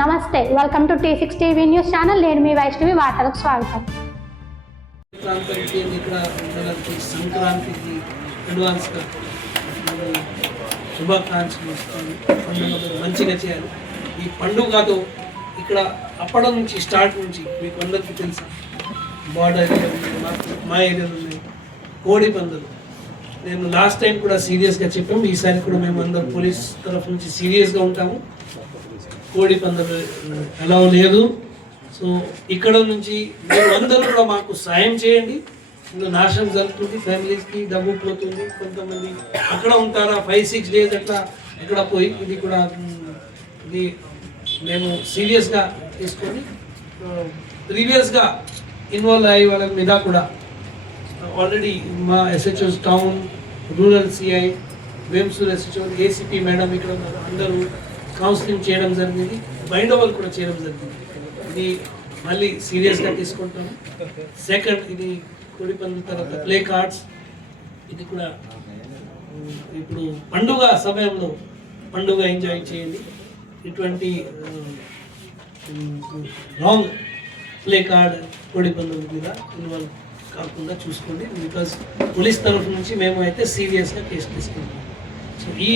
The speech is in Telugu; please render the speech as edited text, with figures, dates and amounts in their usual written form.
నమస్తే, welcome to T6 TV news channel. నేను మీ వైష్ణవి. వార్తలకు స్వాగతం. సంక్రాంతికి అడ్వాన్స్ గా శుభాకాంక్షలు మంచిగా చేయాలి. ఈ పండుగతో ఇక్కడ అప్పటి నుంచి స్టార్ట్ నుంచి మీకు అందరికీ తెలుసా, బార్డర్ మా ఏరియాలో ఉన్నాయి కోడి పందులు. నేను లాస్ట్ టైం కూడా సీరియస్గా చెప్పాము, ఈసారి కూడా మేము అందరం పోలీస్ తరఫు నుంచి సీరియస్గా ఉంటాము. కోడి పందులు ఎలా లేదు. సో ఇక్కడ నుంచి మీరు అందరూ కూడా మాకు సాయం చేయండి. ఇందులో నాశనం జరుగుతుంది, ఫ్యామిలీస్కి డబ్బు పోతుంది. కొంతమంది అక్కడ ఉంటారా 5-6 డేస్ అట్లా ఇక్కడ పోయి ఇది కూడా ఇది మేము సీరియస్గా తీసుకొని ప్రీవియస్గా ఇన్వాల్వ్ అయ్యే వాళ్ళ మీద కూడా ఆల్రెడీ మా SHOs town, rural CI, Vemsoor SHO, ACP madam ఇక్కడ అందరూ కౌన్సిలింగ్ చేయడం జరిగింది, బైండ్ ఓవర్ కూడా చేయడం జరిగింది. ఇది మళ్ళీ సీరియస్గా తీసుకుంటాము. సెకండ్, ఇది కోడి పందుల తర్వాత ప్లే కార్డ్స్, ఇది కూడా ఇప్పుడు పండుగ సమయంలో పండుగ ఎంజాయ్ చేయండి. ఇటువంటి రాంగ్ ప్లే కార్డ్ కోడి పందుల మీద ఇన్వాల్వ్ కాకుండా చూసుకోండి. బికాస్ పోలీస్ తరఫు నుంచి మేము అయితే సీరియస్గా కేసు తీసుకుంటాం. సో ఈ